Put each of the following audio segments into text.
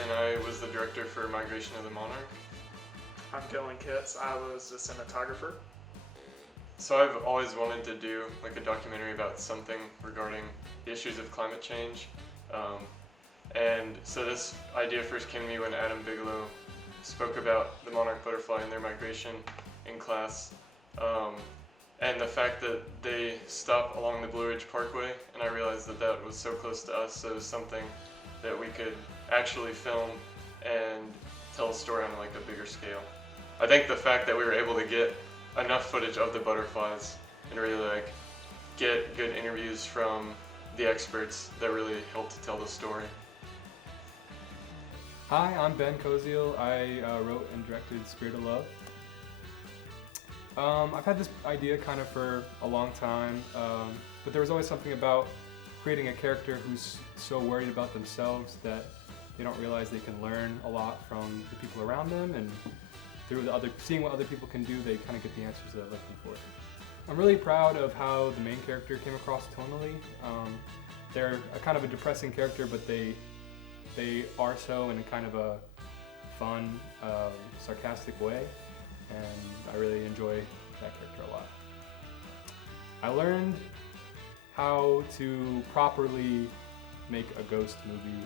and I was the director for Migration of the Monarch. I'm Dylan Kitts. I was a cinematographer. So I've always wanted to do like a documentary about something regarding the issues of climate change. And so this idea first came to me when Adam Bigelow spoke about the monarch butterfly and their migration in class. And the fact that they stop along the Blue Ridge Parkway, and I realized that that was so close to us, so it was something that we could actually film and tell a story on like a bigger scale. I think the fact that we were able to get enough footage of the butterflies and really like get good interviews from the experts that really helped to tell the story. Hi, I'm Ben Koziel. I wrote and directed Spirit of Love. I've had this idea kind of for a long time, but there was always something about creating a character who's so worried about themselves that they don't realize they can learn a lot from the people around them, and through seeing what other people can do, they kind of get the answers they're looking for. I'm really proud of how the main character came across tonally. They're a kind of a depressing character, but they are so in a kind of a fun, sarcastic way, and I really enjoy that character a lot. I learned how to properly make a ghost movie,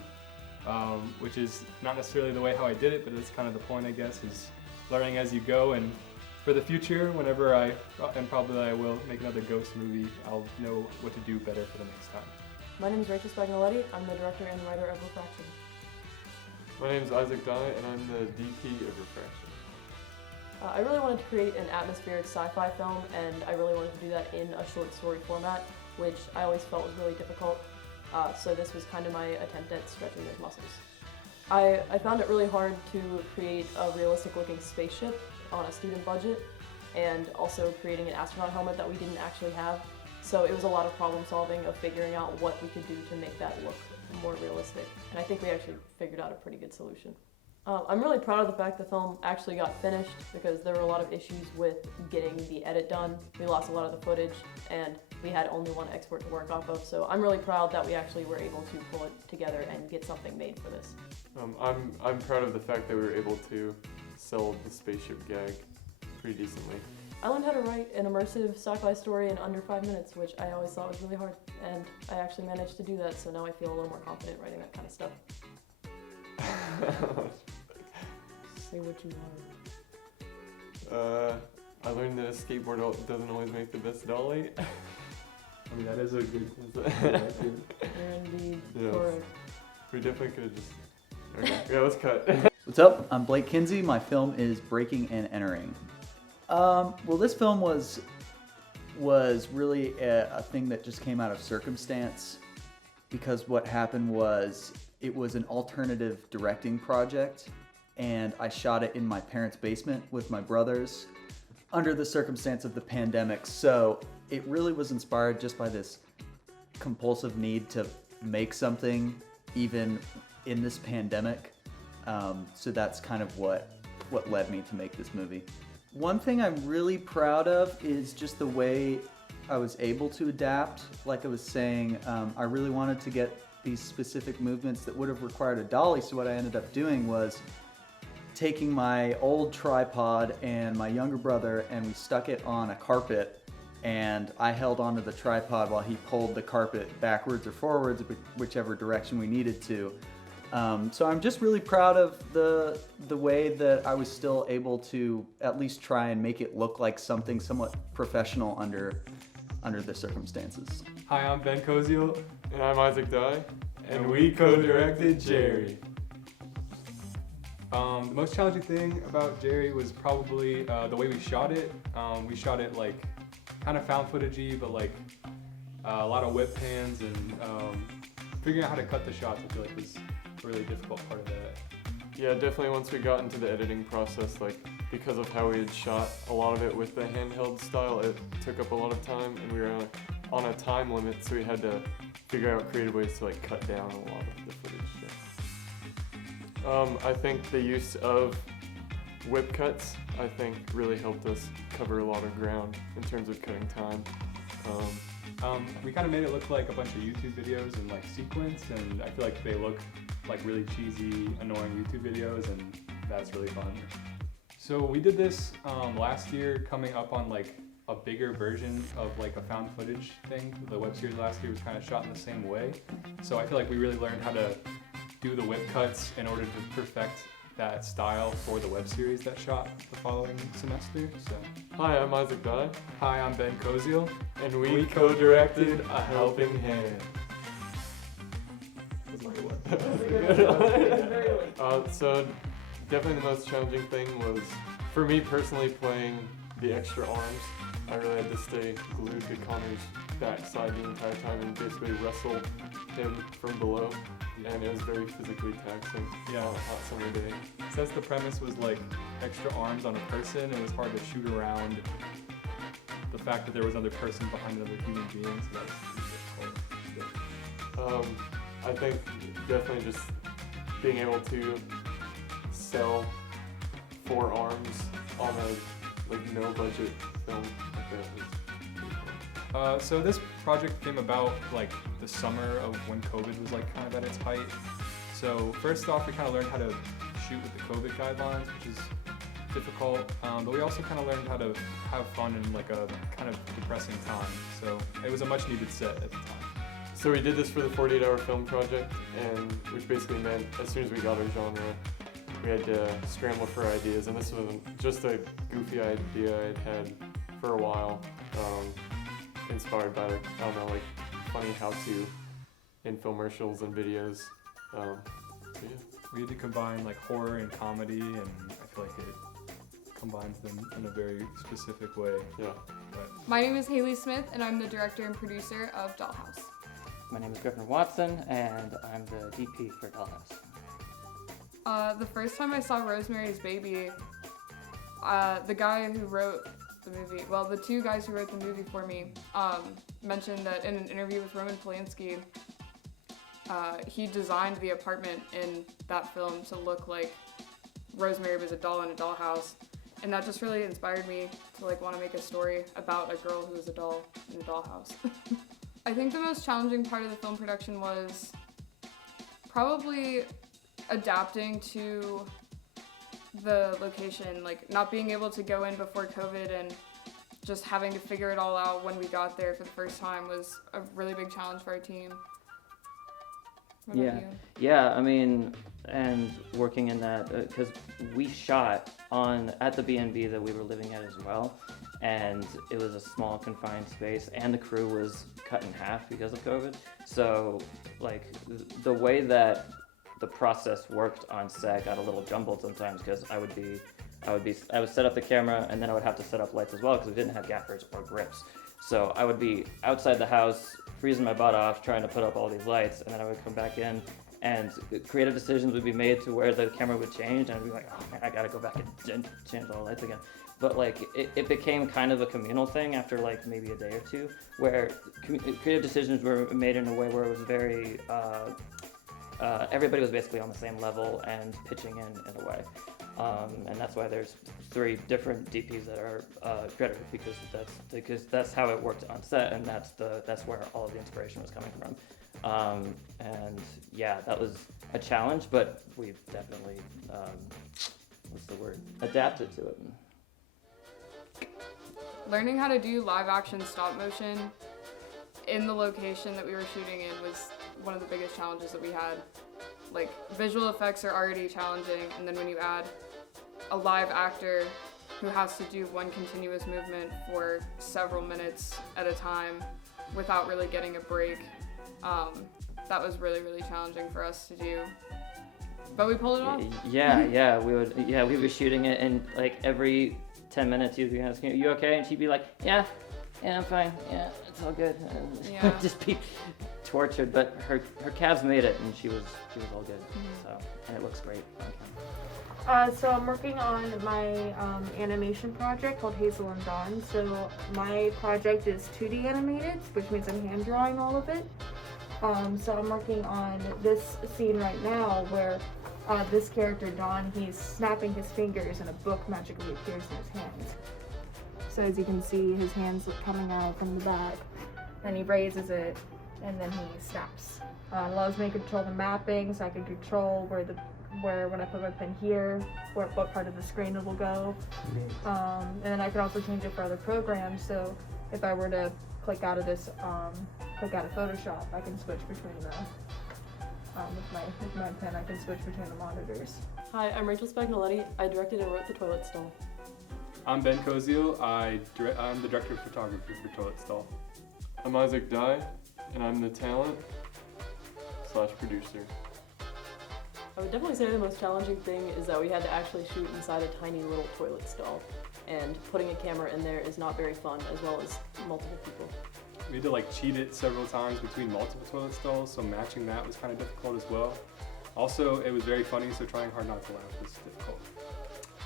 which is not necessarily the way how I did it, but it's kind of the point, I guess, is learning as you go. And for the future, whenever I will make another ghost movie, I'll know what to do better for the next time. My name is Rachel Spagnoletti. I'm the director and writer of Refraction. My name is Isaac Dye, and I'm the DP of Refraction. I really wanted to create an atmospheric sci-fi film, and I really wanted to do that in a short story format, which I always felt was really difficult. So this was kind of my attempt at stretching those muscles. I found it really hard to create a realistic looking spaceship on a student budget, and also creating an astronaut helmet that we didn't actually have. So it was a lot of problem solving of figuring out what we could do to make that look more realistic. And I think we actually figured out a pretty good solution. I'm really proud of the fact the film actually got finished, because there were a lot of issues with getting the edit done. We lost a lot of the footage, and we had only one export to work off of. So I'm really proud that we actually were able to pull it together and get something made for this. I'm proud of the fact that we were able to sell the spaceship gag pretty decently. I learned how to write an immersive sci-fi story in under 5 minutes, which I always thought was really hard, and I actually managed to do that, so now I feel a little more confident writing that kind of stuff. Say what you want. I learned that a skateboard doesn't always make the best dolly. I mean, that is a good You're indeed correct. We definitely could have just... Okay, yeah, let's cut. What's up? I'm Blake Kinsey. My film is Breaking and Entering. Well, this film was really a thing that just came out of circumstance, because what happened was it was an alternative directing project, and I shot it in my parents' basement with my brothers under the circumstance of the pandemic. So it really was inspired just by this compulsive need to make something even in this pandemic. So that's kind of what led me to make this movie. One thing I'm really proud of is just the way I was able to adapt. Like I was saying, I really wanted to get these specific movements that would have required a dolly, so what I ended up doing was taking my old tripod and my younger brother, and we stuck it on a carpet, and I held onto the tripod while he pulled the carpet backwards or forwards, whichever direction we needed to. So I'm just really proud of the way that I was still able to at least try and make it look like something somewhat professional under the circumstances. Hi, I'm Ben Koziel. And I'm Isaac Dye. And we co-directed Jerry. The most challenging thing about Jerry was probably the way we shot it. We shot it like kind of found footage-y, but like a lot of whip pans, and figuring out how to cut the shots I feel like was a really difficult part of that. Yeah, definitely once we got into the editing process, like because of how we had shot a lot of it with the handheld style, it took up a lot of time, and we were on a time limit, so we had to figure out creative ways to like cut down a lot of the footage. So. I think the use of whip cuts, I think, really helped us cover a lot of ground in terms of cutting time. We kind of made it look like a bunch of YouTube videos in like sequence, and I feel like they look like really cheesy, annoying YouTube videos, and that's really fun. So we did this last year, coming up on like a bigger version of like a found footage thing. The web series last year was kind of shot in the same way. So I feel like we really learned how to do the whip cuts in order to perfect that style for the web series that shot the following semester. So Hi, I'm Isaac Dye, hi, I'm Ben Koziel. and we co-directed A Helping Hand. So definitely the most challenging thing was, for me personally, playing the extra arms. I really had to stay glued to Connor's backside the entire time and basically wrestle him from below, and it was very physically taxing Yeah. on a hot summer day. Since the premise was like extra arms on a person, it was hard to shoot around the fact that there was another person behind another human being, so that was difficult. I think definitely just being able to sell 4 arms on a like no budget film like that was pretty fun. So this project came about like the summer of when COVID was like kind of at its height. So first off, we kind of learned how to shoot with the COVID guidelines, which is difficult, but we also kind of learned how to have fun in like a kind of depressing time. So it was a much needed set at the time. So we did this for the 48-hour film project, and which basically meant as soon as we got our genre, we had to scramble for ideas, and this was just a goofy idea I'd had for a while, inspired by like, I don't know, like funny how-to infomercials and videos. So yeah. We had to combine like horror and comedy, and I feel like it combines them in a very specific way. Yeah. But My name is Haley Smith, and I'm the director and producer of Dollhouse. My name is Griffin Watson, and I'm the DP for Dollhouse. The first time I saw Rosemary's Baby, the guy who wrote the movie, well, the 2 guys who wrote the movie for me, mentioned that in an interview with Roman Polanski, he designed the apartment in that film to look like Rosemary was a doll in a dollhouse, and that just really inspired me to like want to make a story about a girl who was a doll in a dollhouse. I think the most challenging part of the film production was probably adapting to the location, like not being able to go in before COVID and just having to figure it all out when we got there for the first time was a really big challenge for our team. What about you? Yeah, I mean, and working in that, because we shot at the B&B that we were living at as well, and it was a small confined space, and the crew was cut in half because of COVID. So, like, the way that the process worked on set got a little jumbled sometimes, because I would set up the camera, and then I would have to set up lights as well, because we didn't have gaffers or grips. So I would be outside the house, freezing my butt off, trying to put up all these lights, and then I would come back in, and creative decisions would be made to where the camera would change, and I'd be like, oh man, I gotta go back and change all the lights again. But like, it became kind of a communal thing after like maybe a day or two, where creative decisions were made in a way where it was very, everybody was basically on the same level and pitching in a way. And that's why there's 3 different DPs that are credited, because that's how it worked on set, and that's where all of the inspiration was coming from. And yeah, that was a challenge, but we've definitely adapted to it. Learning how to do live action stop motion in the location that we were shooting in was one of the biggest challenges that we had. Like, visual effects are already challenging, and then when you add a live actor who has to do one continuous movement for several minutes at a time without really getting a break, that was really, really challenging for us to do. But we pulled it off. Yeah, we were shooting it, and like every 10 minutes you'd be asking, "Are you okay?" And she'd be like, "Yeah, I'm fine. Yeah, it's all good." And Yeah. just be tortured, but her calves made it, and she was all good. Mm-hmm. So, and it looks great on camera. So I'm working on my animation project called Hazel and Dawn. So my project is 2D animated, which means I'm hand drawing all of it. So I'm working on this scene right now where this character, Dawn, he's snapping his fingers and a book magically appears in his hands. So as you can see, his hands are coming out from the back, and he raises it, and then he snaps It allows me to control the mapping, so I can control where when I put my pin here, what part of the screen it will go. And then I can also change it for other programs. So if I were to click out of this, click out of Photoshop, I can switch between the with my pen, I can switch between the monitors. Hi, I'm Rachel Spagnoletti. I directed and wrote the toilet stall. I'm Ben Koziel. I'm the director of photography for Toilet Stall. I'm Isaac Dye, and I'm the talent / producer. I would definitely say the most challenging thing is that we had to actually shoot inside a tiny little toilet stall, and putting a camera in there is not very fun, as well as multiple people. We had to like cheat it several times between multiple toilet stalls, so matching that was kind of difficult as well. Also, it was very funny, so trying hard not to laugh was difficult.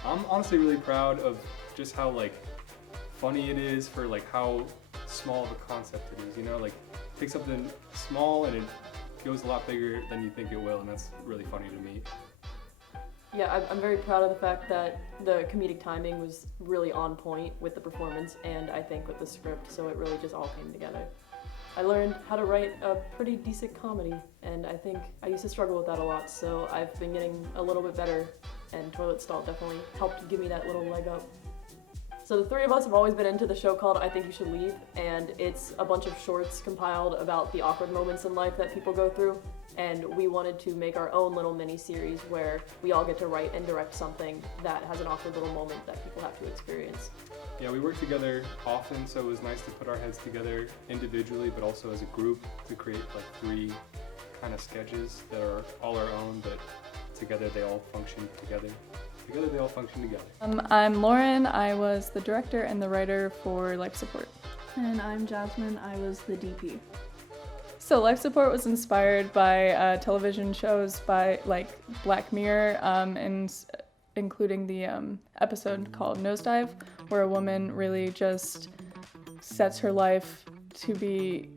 I'm honestly really proud of just how like funny it is for like how small of a concept it is, you know, like take something small and it goes a lot bigger than you think it will, and that's really funny to me. Yeah, I'm very proud of the fact that the comedic timing was really on point with the performance and I think with the script, so it really just all came together. I learned how to write a pretty decent comedy, and I think I used to struggle with that a lot, so I've been getting a little bit better, and Toilet Stall definitely helped give me that little leg up. So the three of us have always been into the show called I Think You Should Leave, and it's a bunch of shorts compiled about the awkward moments in life that people go through, and we wanted to make our own little mini-series where we all get to write and direct something that has an awkward little moment that people have to experience. Yeah, we work together often, so it was nice to put our heads together individually, but also as a group to create like 3 kind of sketches that are all our own, but together they all function together. I'm Lauren. I was the director and the writer for Life Support. And I'm Jasmine. I was the DP. So Life Support was inspired by television shows by like Black Mirror, and including the episode called Nosedive, where a woman really just sets her life to be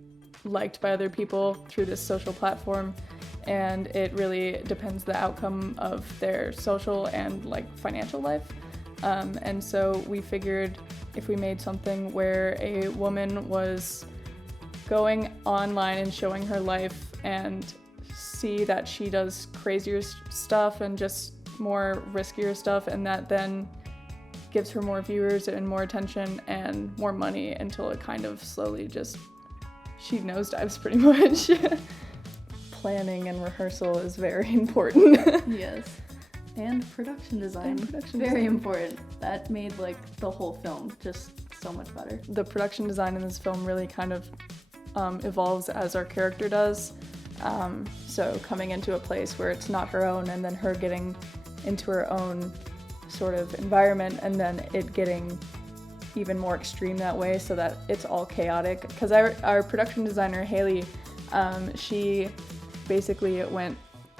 liked by other people through this social platform, and it really depends the outcome of their social and like financial life. And so we figured if we made something where a woman was going online and showing her life and see that she does crazier stuff and just more riskier stuff, and that then gives her more viewers and more attention and more money until it kind of slowly just, she nosedives pretty much. Planning and rehearsal is very important. Yes. And production design. Very important. That made like the whole film just so much better. The production design in this film really kind of evolves as our character does. So coming into a place where it's not her own, and then her getting into her own sort of environment, and then it getting even more extreme that way, so that it's all chaotic. Because our production designer, Haley, she basically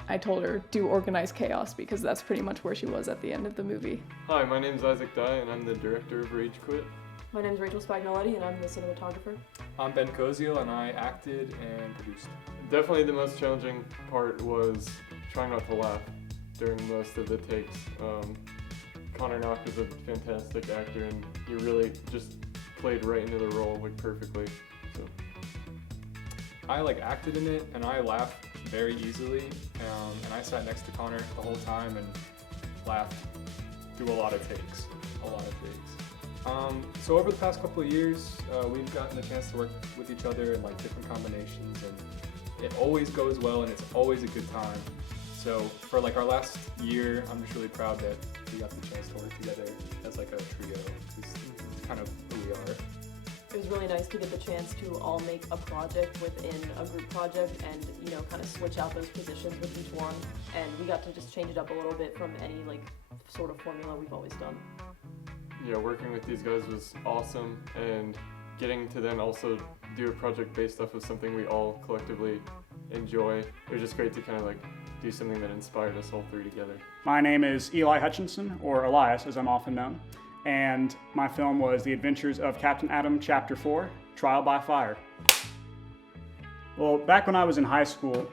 I told her, do organized chaos, because that's pretty much where she was at the end of the movie. Hi, my name's Isaac Dye, and I'm the director of Rage Quit. My name's Rachel Spagnoletti, and I'm the cinematographer. I'm Ben Koziel, and I acted and produced. Definitely the most challenging part was trying not to laugh during most of the takes. Connor Knock is a fantastic actor, and he really just played right into the role like perfectly. So I like acted in it, and I laughed very easily, and I sat next to Connor the whole time and laughed through a lot of takes. So over the past couple of years, we've gotten the chance to work with each other in like different combinations, and it always goes well, and it's always a good time. So for like our last year, I'm just really proud that we got the chance to work together as like a trio, because it's kind of who we are. It was really nice to get the chance to all make a project within a group project and, you know, kind of switch out those positions with each one. And we got to just change it up a little bit from any like sort of formula we've always done. yeah, working with these guys was awesome, and getting to then also do a project based off of something we all collectively enjoy. It was just great to kind of like do something that inspired us all 3 together. My name is Eli Hutchinson, or Elias as I'm often known, and my film was The Adventures of Captain Atom Chapter 4, Trial by Fire. Well, back when I was in high school,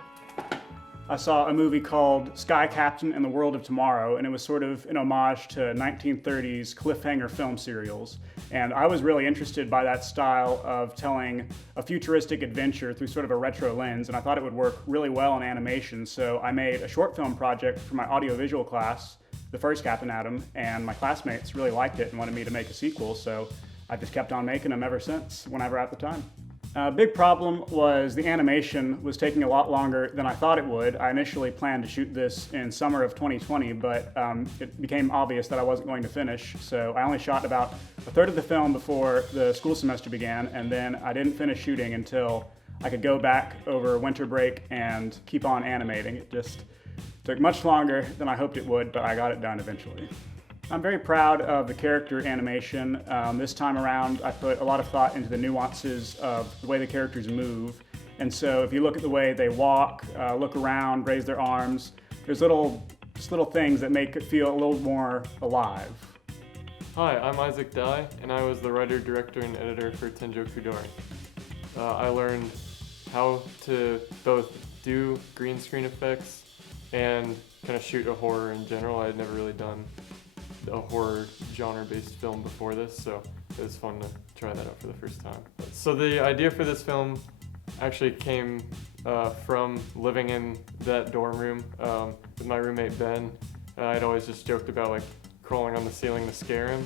I saw a movie called Sky Captain and the World of Tomorrow, and it was sort of an homage to 1930s cliffhanger film serials. And I was really interested by that style of telling a futuristic adventure through sort of a retro lens, and I thought it would work really well in animation. So I made a short film project for my audiovisual class, the first Captain Atom, and my classmates really liked it and wanted me to make a sequel, so I just kept on making them ever since, whenever I had the time. A big problem was the animation was taking a lot longer than I thought it would. I initially planned to shoot this in summer of 2020, but it became obvious that I wasn't going to finish, so I only shot about a third of the film before the school semester began, and then I didn't finish shooting until I could go back over winter break and keep on animating. It just took much longer than I hoped it would, but I got it done eventually. I'm very proud of the character animation. This time around, I put a lot of thought into the nuances of the way the characters move. And so if you look at the way they walk, look around, raise their arms, there's just little things that make it feel a little more alive. Hi, I'm Isaac Dye, and I was the writer, director, and editor for Tenjo Kudori. I learned how to both do green screen effects and kind of shoot a horror in general. I had never really done a horror genre-based film before this, so it was fun to try that out for the first time. So the idea for this film actually came from living in that dorm room with my roommate Ben. I'd always just joked about like crawling on the ceiling to scare him,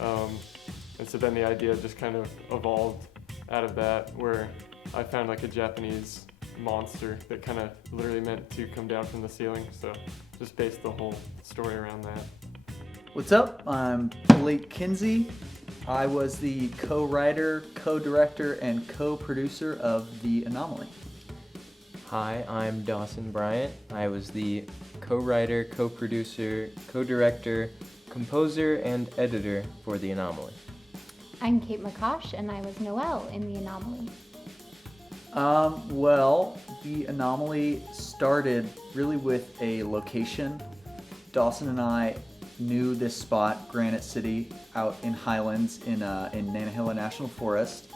and so then the idea just kind of evolved out of that, where I found like a Japanese monster that kind of literally meant to come down from the ceiling, so just based the whole story around that. What's up? I'm Blake Kinsey. I was the co-writer, co-director, and co-producer of The Anomaly. Hi, I'm Dawson Bryant. I was the co-writer, co-producer, co-director, composer, and editor for The Anomaly. I'm Kate McCosh, and I was Noelle in The Anomaly. Well, The Anomaly started really with a location. Dawson and I knew this spot, Granite City, out in Highlands in Nantahala National Forest.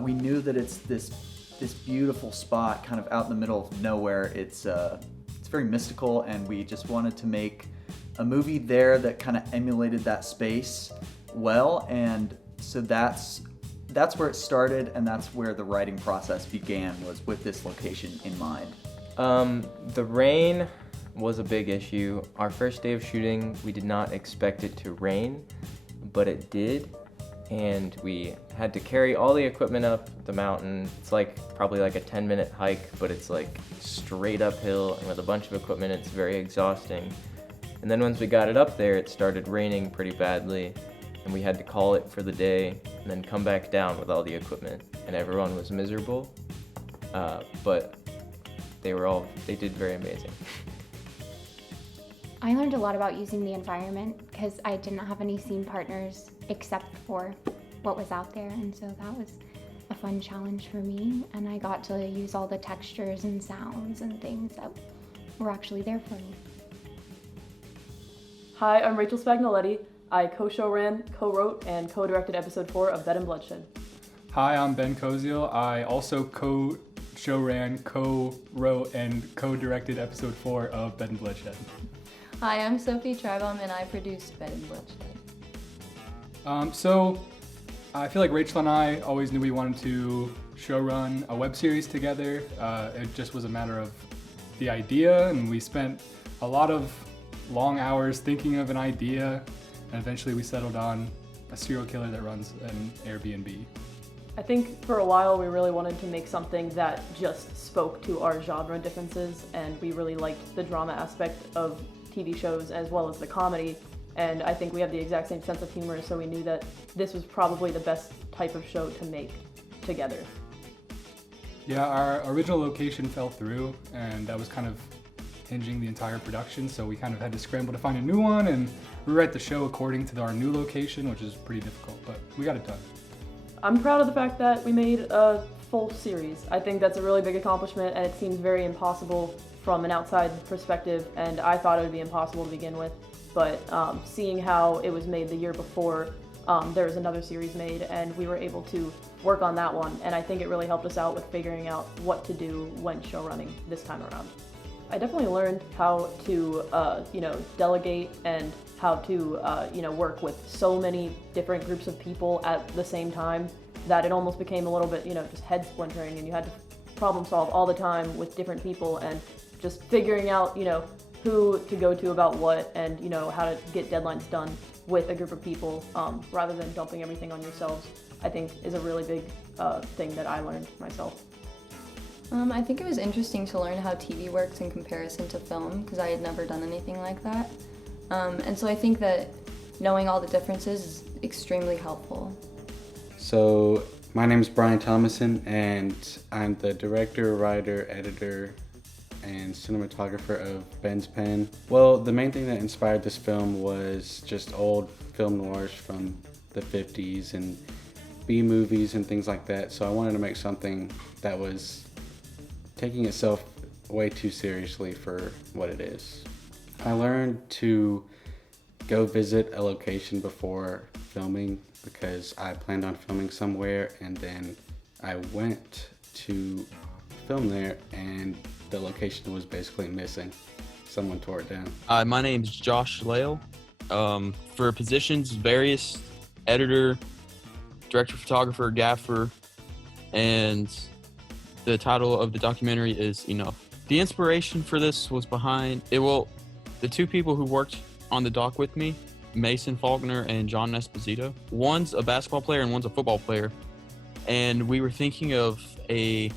We knew that it's this beautiful spot, kind of out in the middle of nowhere. It's very mystical, and we just wanted to make a movie there that kind of emulated that space well, and so that's where it started, and that's where the writing process began, was with this location in mind. The rain was a big issue. Our first day of shooting, we did not expect it to rain, but it did, and we had to carry all the equipment up the mountain. It's like probably like a 10-minute hike, but it's like straight uphill, and with a bunch of equipment, it's very exhausting. And then once we got it up there, it started raining pretty badly, and we had to call it for the day and then come back down with all the equipment, and everyone was miserable, but they did very amazing. I learned a lot about using the environment because I didn't have any scene partners except for what was out there, and so that was a fun challenge for me, and I got to use all the textures and sounds and things that were actually there for me. Hi, I'm Rachel Spagnoletti. I co-showran, co-wrote, and co-directed episode 4 of Bed and Bloodshed. Hi, I'm Ben Koziel. I also co-showran, co-wrote, and co-directed episode 4 of Bed and Bloodshed. Hi, I'm Sophie Tribom, and I produced Bed and Bloodshed. So I feel like Rachel and I always knew we wanted to showrun a web series together. It just was a matter of the idea, and we spent a lot of long hours thinking of an idea, and eventually we settled on a serial killer that runs an Airbnb. I think for a while we really wanted to make something that just spoke to our genre differences, and we really liked the drama aspect of TV shows as well as the comedy, and I think we have the exact same sense of humor, so we knew that this was probably the best type of show to make together. Yeah, our original location fell through, and that was kind of hinging the entire production, so we kind of had to scramble to find a new one and rewrite the show according to our new location, which is pretty difficult, but we got it done. I'm proud of the fact that we made a full series. I think that's a really big accomplishment, and it seems very impossible from an outside perspective, and I thought it would be impossible to begin with, but seeing how it was made the year before there was another series made, and we were able to work on that one, and I think it really helped us out with figuring out what to do when show running this time around. I definitely learned how to, delegate and how to, work with so many different groups of people at the same time that it almost became a little bit, just head splintering, and you had to problem solve all the time with different people and just figuring out, who to go to about what and, how to get deadlines done with a group of people rather than dumping everything on yourselves, I think is a really big thing that I learned myself. I think it was interesting to learn how TV works in comparison to film because I had never done anything like that. And so I think that knowing all the differences is extremely helpful. So my name is Brian Thomason, and I'm the director, writer, editor, and cinematographer of Ben's Pen. Well, the main thing that inspired this film was just old film noirs from the 50s and B-movies and things like that. So I wanted to make something that was taking itself way too seriously for what it is. I learned to go visit a location before filming because I planned on filming somewhere, and then I went to film there and the location was basically missing. Someone tore it down. My name's Josh Lale. For positions, various editor, director, photographer, gaffer, and the title of the documentary is Enough. The inspiration for this was behind the two people who worked on the doc with me, Mason Faulkner and John Esposito. One's a basketball player and one's a football player. And we were thinking of a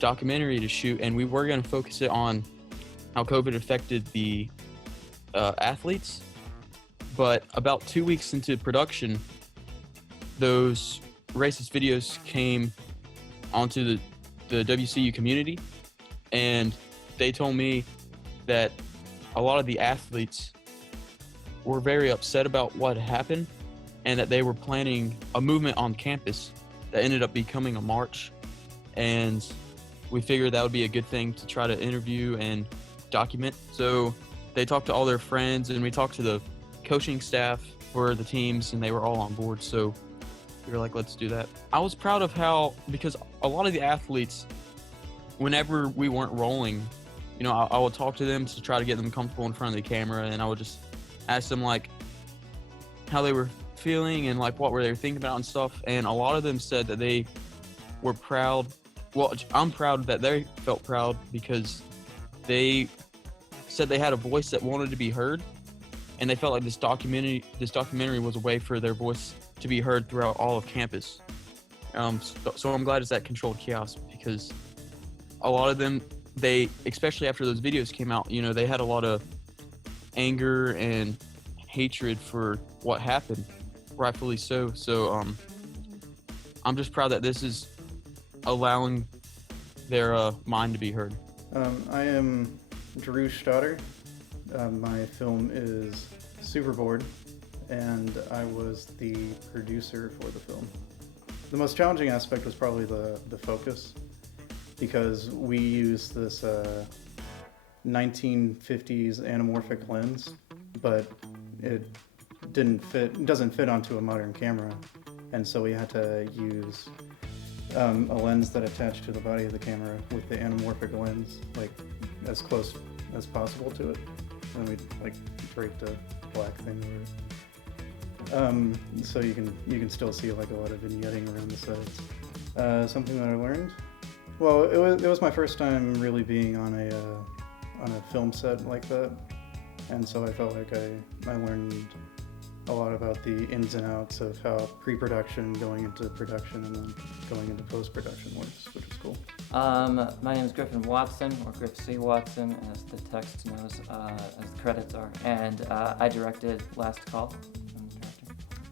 documentary to shoot, and we were going to focus it on how COVID affected the athletes. But about 2 weeks into production, those racist videos came onto the WCU community, and they told me that a lot of the athletes were very upset about what happened and that they were planning a movement on campus that ended up becoming a march. And we figured that would be a good thing to try to interview and document. So they talked to all their friends, and we talked to the coaching staff for the teams, and they were all on board. So we were like, let's do that. I was proud of because a lot of the athletes, whenever we weren't rolling, I would talk to them to try to get them comfortable in front of the camera, and I would just ask them how they were feeling and what were they thinking about and stuff. And a lot of them said that they were proud. Well, I'm proud that they felt proud because they said they had a voice that wanted to be heard, and they felt like this documentary was a way for their voice to be heard throughout all of campus. So I'm glad it's that controlled chaos, because a lot of them, especially after those videos came out, they had a lot of anger and hatred for what happened, rightfully so. So I'm just proud that this is allowing their mind to be heard. I am Drew Stoddard. My film is Superboard, and I was the producer for the film. The most challenging aspect was probably the focus, because we use this 1950s anamorphic lens, but it doesn't fit onto a modern camera, and so we had to use a lens that attached to the body of the camera with the anamorphic lens as close as possible to it, and we drape the black thing over it. So you can still see a lot of vignetting around the sides. Something that I learned. Well, it was my first time really being on a film set like that, and so I felt like I learned a lot about the ins and outs of how pre-production, going into production, and then going into post-production works, which is cool. My name is Griffin Watson, or Griff C. Watson, as the text knows, as the credits are, and I directed Last Call.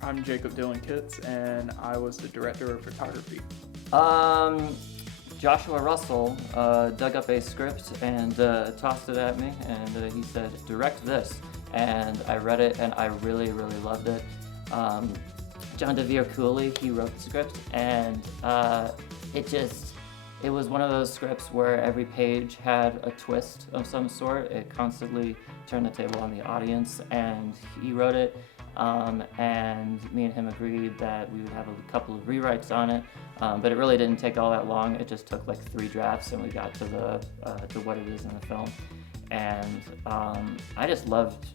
I'm Jacob Dylan Kitts, and I was the director of photography. Joshua Russell dug up a script and tossed it at me, and he said, direct this. And I read it, and I really, really loved it. John DeVere Cooley, he wrote the script, and it was one of those scripts where every page had a twist of some sort. It constantly turned the table on the audience, and he wrote it, and me and him agreed that we would have a couple of rewrites on it, but it really didn't take all that long. It just took like 3 drafts, and we got to to what it is in the film. And I just loved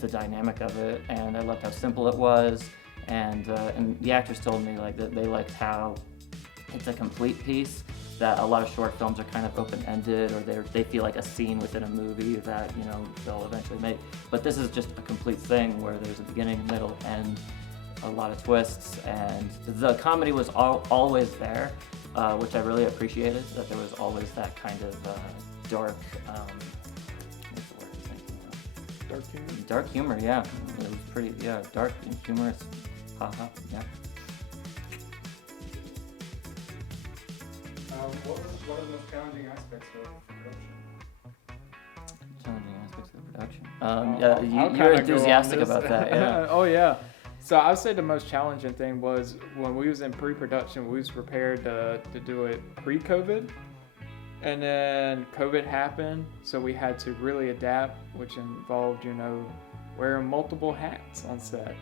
the dynamic of it, and I loved how simple it was. And the actors told me like that they liked how it's a complete piece. That a lot of short films are kind of open-ended, or they feel like a scene within a movie that they'll eventually make. But this is just a complete thing where there's a beginning, middle, end, a lot of twists, and the comedy was always there, which I really appreciated. That there was always that kind of dark. What's the word I'm thinking of? Dark humor. Dark humor, yeah. It was pretty, dark and humorous. Haha, yeah. What are the most challenging aspects of production? Challenging aspects of production. I'll You're kinda enthusiastic go on this. about that, yeah. Oh yeah. So I would say the most challenging thing was when we was in pre-production, we was prepared to do it pre-COVID, and then COVID happened, so we had to really adapt, which involved wearing multiple hats on set.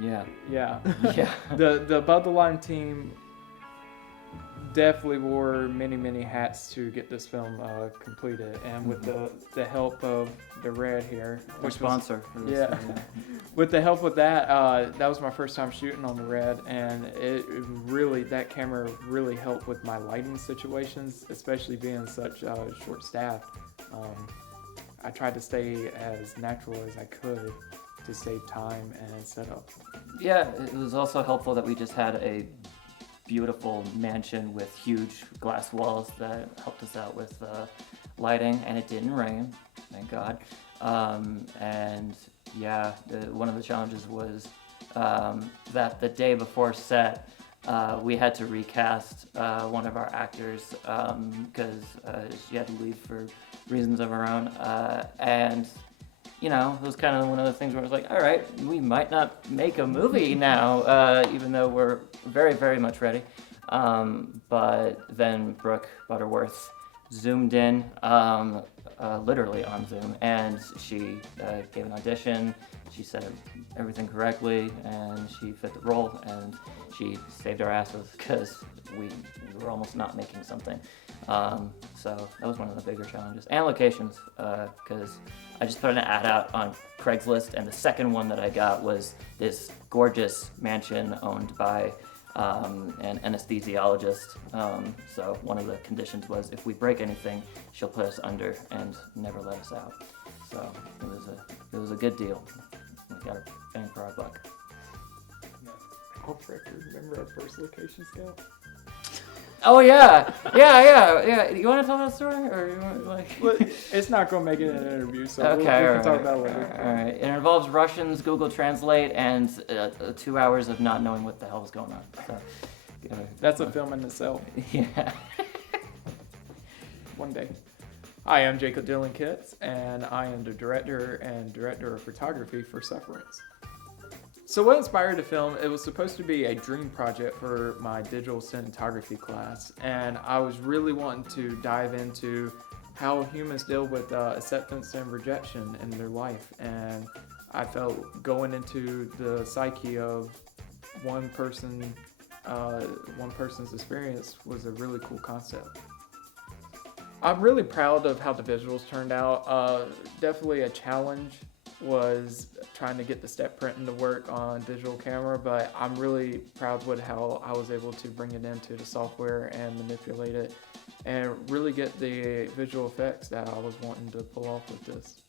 Yeah. Yeah. Yeah. The Above the Line team definitely wore many hats to get this film completed, and with the help of the Red here, Our sponsor for this yeah, thing, with the help of that, that was my first time shooting on the Red, and it really, that camera really helped with my lighting situations, especially being such short staffed. I tried to stay as natural as I could to save time and setup. Yeah, it was also helpful that we just had a beautiful mansion with huge glass walls that helped us out with lighting, and it didn't rain, thank God. And yeah, one of the challenges was that the day before set, we had to recast one of our actors because she had to leave for reasons of her own, and it was kind of one of the things where I was like, all right, we might not make a movie now, even though we're very much ready. But then Brooke Butterworth zoomed in, literally on Zoom, and she gave an audition. She said everything correctly, and she fit the role, and she saved our asses because we were almost not making something. So that was one of the bigger challenges. And locations, because I just put an ad out on Craigslist, and the second one that I got was this gorgeous mansion owned by an anesthesiologist. So one of the conditions was if we break anything, she'll put us under and never let us out. So it was a good deal. We got a bang for our buck. Oh, frick, remember our first location scout? Oh yeah. You want to tell that story, or you want, like? Well, it's not gonna make it in an interview, so Okay, we can all talk right, about it later. All right. It involves Russians, Google Translate, and 2 hours of not knowing what the hell was going on. So, that's a film in itself. Yeah. One day. Hi, I'm Jacob Dylan Kitts, and I am the director of photography for Sufferance. So what inspired the film? It was supposed to be a dream project for my digital cinematography class, and I was really wanting to dive into how humans deal with acceptance and rejection in their life. And I felt going into the psyche of one person's experience was a really cool concept. I'm really proud of how the visuals turned out. Definitely a challenge was trying to get the step printing to work on digital camera, but I'm really proud with how I was able to bring it into the software and manipulate it and really get the visual effects that I was wanting to pull off with this.